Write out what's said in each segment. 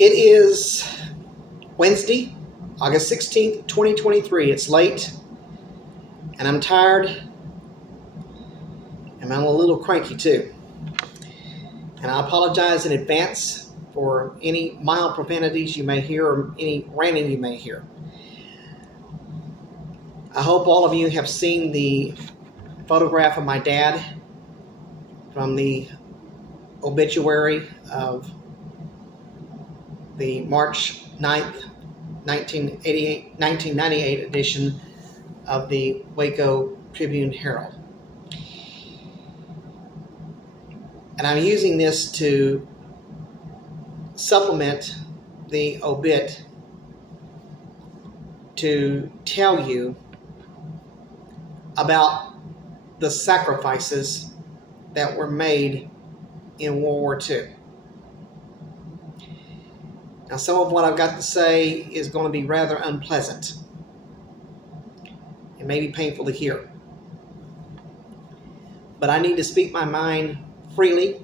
It is Wednesday, August 16th, 2023. It's late, and I'm tired, and I'm a little cranky too. And I apologize in advance for any mild profanities you may hear or any ranting you may hear. I hope all of you have seen the photograph of my dad from the obituary of the March 9th, 1998 edition of the Waco Tribune-Herald. And I'm using this to supplement the obit to tell you about the sacrifices that were made in World War II. Now, some of what I've got to say is going to be rather unpleasant. It may be painful to hear. But I need to speak my mind freely.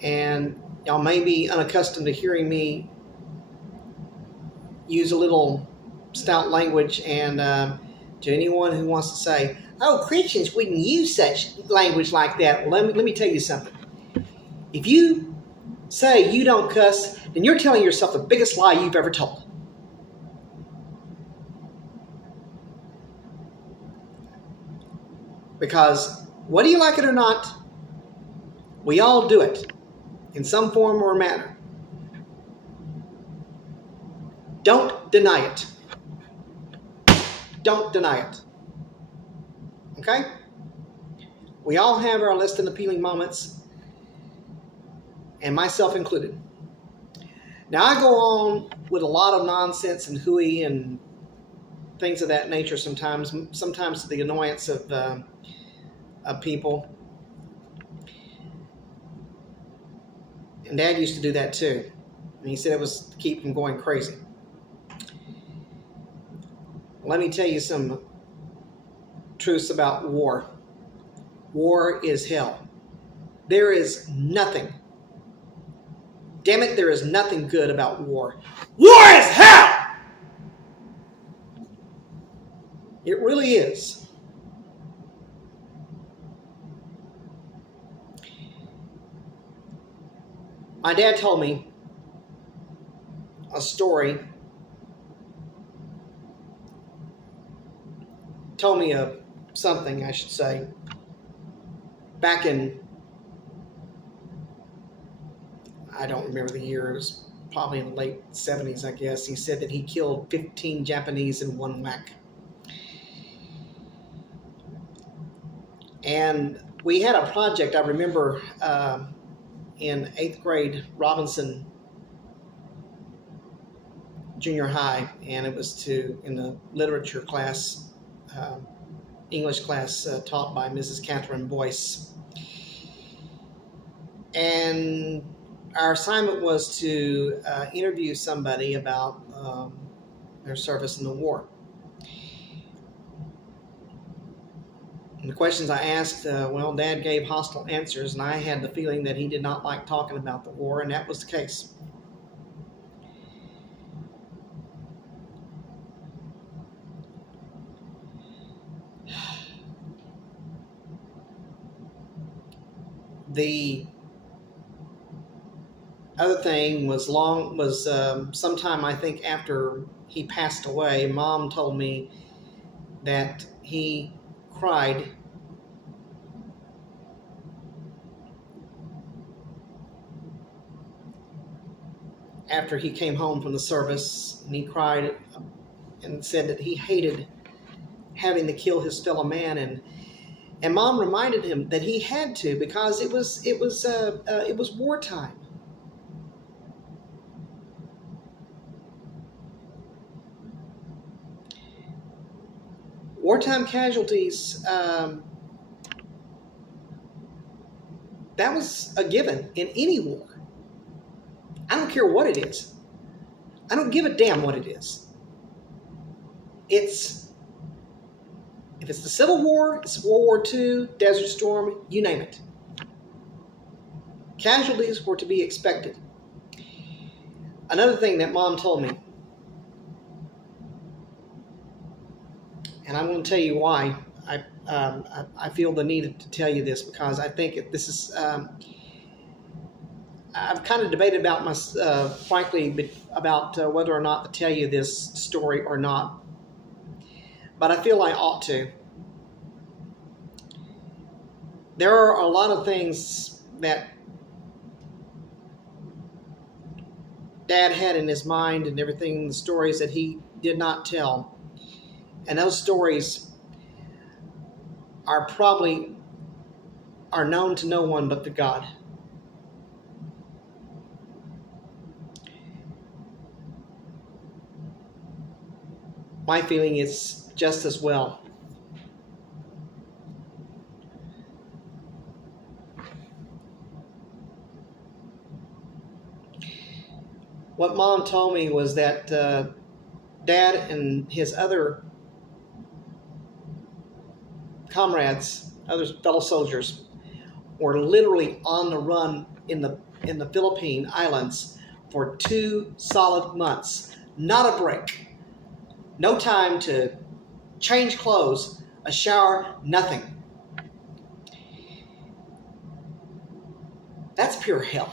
And y'all may be unaccustomed to hearing me use a little stout language. And to anyone who wants to say, oh, Christians wouldn't use such language like that. Well, let me tell you something. If you say you don't cuss, then you're telling yourself the biggest lie you've ever told. Because whether you like it or not, we all do it in some form or manner. Don't deny it. Don't deny it. Okay? We all have our less than appealing moments, and myself included. Now, I go on with a lot of nonsense and hooey and things of that nature sometimes to the annoyance of people. And Dad used to do that too. And he said it was to keep from going crazy. Let me tell you some truths about war. War is hell. There is nothing. Damn it, there is nothing good about war. War is hell! It really is. My dad told me a story, told me of something, I should say, back in, I don't remember the year, it was probably in the late 70s, I guess. He said that he killed 15 Japanese in one whack. And we had a project, I remember, in 8th grade, Robinson Junior High, and it was in the literature class, English class taught by Mrs. Catherine Boyce. And our assignment was to interview somebody about their service in the war. And the questions I asked, Dad gave hostile answers, and I had the feeling that he did not like talking about the war, and that was the case. The other thing was sometime, I think, after he passed away, Mom told me that he cried after he came home from the service, and he cried and said that he hated having to kill his fellow man, and Mom reminded him that he had to, because it was wartime. Wartime casualties, that was a given in any war. I don't care what it is. I don't give a damn what it is. If it's the Civil War, it's World War II, Desert Storm, you name it. Casualties were to be expected. Another thing that Mom told me, and I'm going to tell you why I feel the need to tell you this, because I think this is, I've kind of debated about frankly, about whether or not to tell you this story or not, but I feel I ought to. There are a lot of things that Dad had in his mind and everything, the stories that he did not tell. And those stories are known to no one but to God. My feeling is just as well. What Mom told me was that Dad and his other comrades, other fellow soldiers, were literally on the run in the Philippine Islands for 2 solid months. Not a break. No time to change clothes, a shower, nothing. That's pure hell.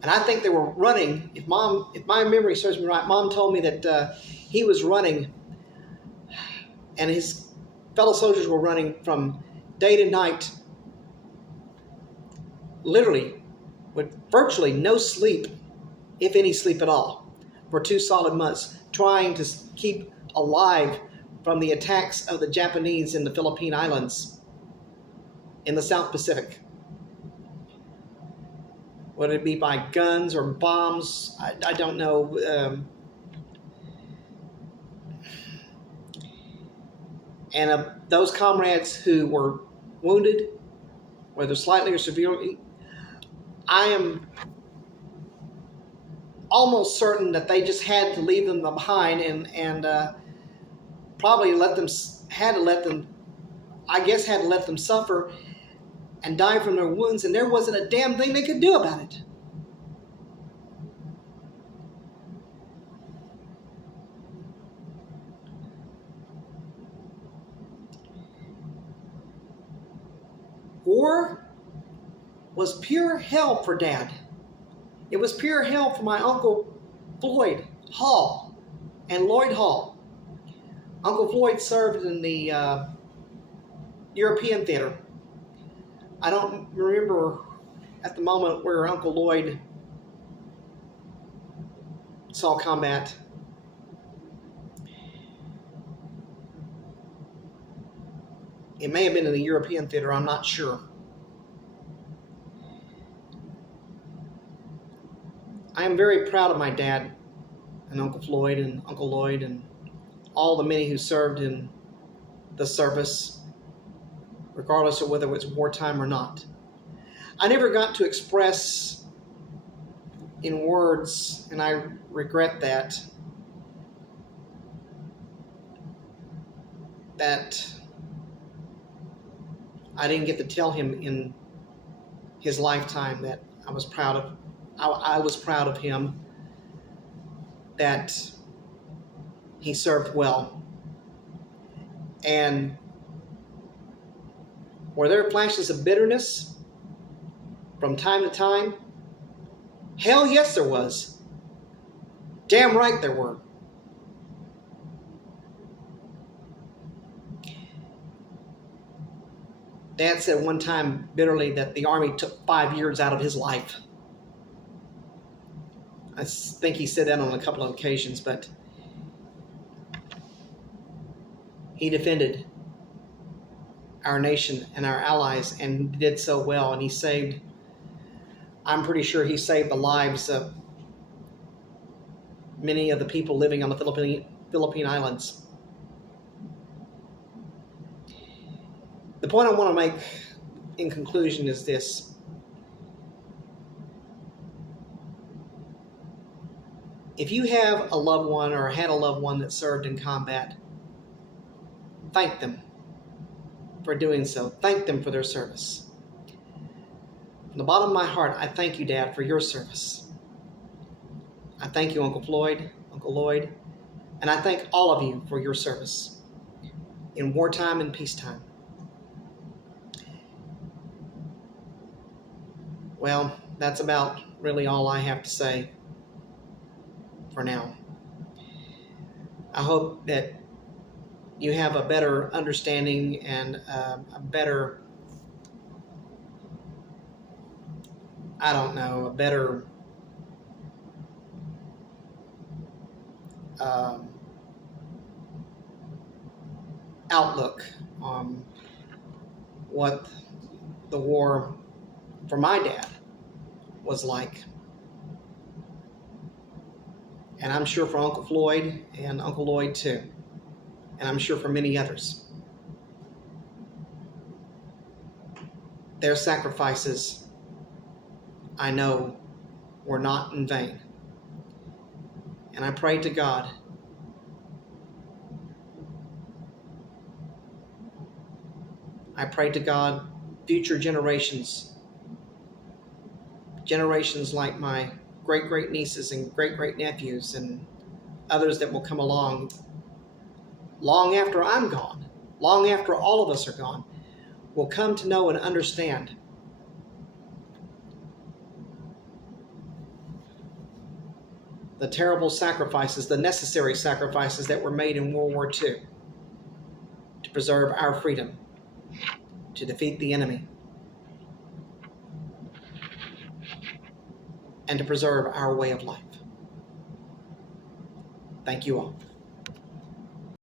And I think they were running, if my memory serves me right, Mom told me that he was running and his fellow soldiers were running from day to night, literally with virtually no sleep, if any sleep at all, for 2 solid months, trying to keep alive from the attacks of the Japanese in the Philippine Islands in the South Pacific. Whether it be by guns or bombs, I don't know. And of those comrades who were wounded, whether slightly or severely, I am almost certain that they just had to leave them behind and probably had to let them suffer and die from their wounds, and there wasn't a damn thing they could do about it. War was pure hell for Dad. It was pure hell for my Uncle Floyd Hall and Lloyd Hall. Uncle Floyd served in the European theater. I don't remember at the moment where Uncle Lloyd saw combat. It may have been in the European theater, I'm not sure. I am very proud of my dad and Uncle Floyd and Uncle Lloyd and all the many who served in the service, regardless of whether it was wartime or not. I never got to express in words, and I regret that I didn't get to tell him in his lifetime that I was proud of him, that he served well. And were there flashes of bitterness from time to time? Hell yes, there was. Damn right there were. Dad said one time bitterly that the Army took 5 years out of his life. I think he said that on a couple of occasions, but he defended our nation and our allies and did so well, and I'm pretty sure he saved the lives of many of the people living on the Philippine Islands. The point I want to make in conclusion is this. If you have a loved one or had a loved one that served in combat, thank them for doing so. Thank them for their service. From the bottom of my heart, I thank you, Dad, for your service. I thank you, Uncle Floyd, Uncle Lloyd, and I thank all of you for your service in wartime and peacetime. Well, that's about really all I have to say for now. I hope that you have a better understanding and a better, a better um, outlook on what the war for my dad was like. And I'm sure for Uncle Floyd and Uncle Lloyd too. And I'm sure for many others. Their sacrifices, I know, were not in vain. And I pray to God future generations like my great nieces and great nephews and others that will come along long after I'm gone, long after all of us are gone, will come to know and understand the terrible sacrifices, the necessary sacrifices that were made in World War II to preserve our freedom, to defeat the enemy, and to preserve our way of life. Thank you all.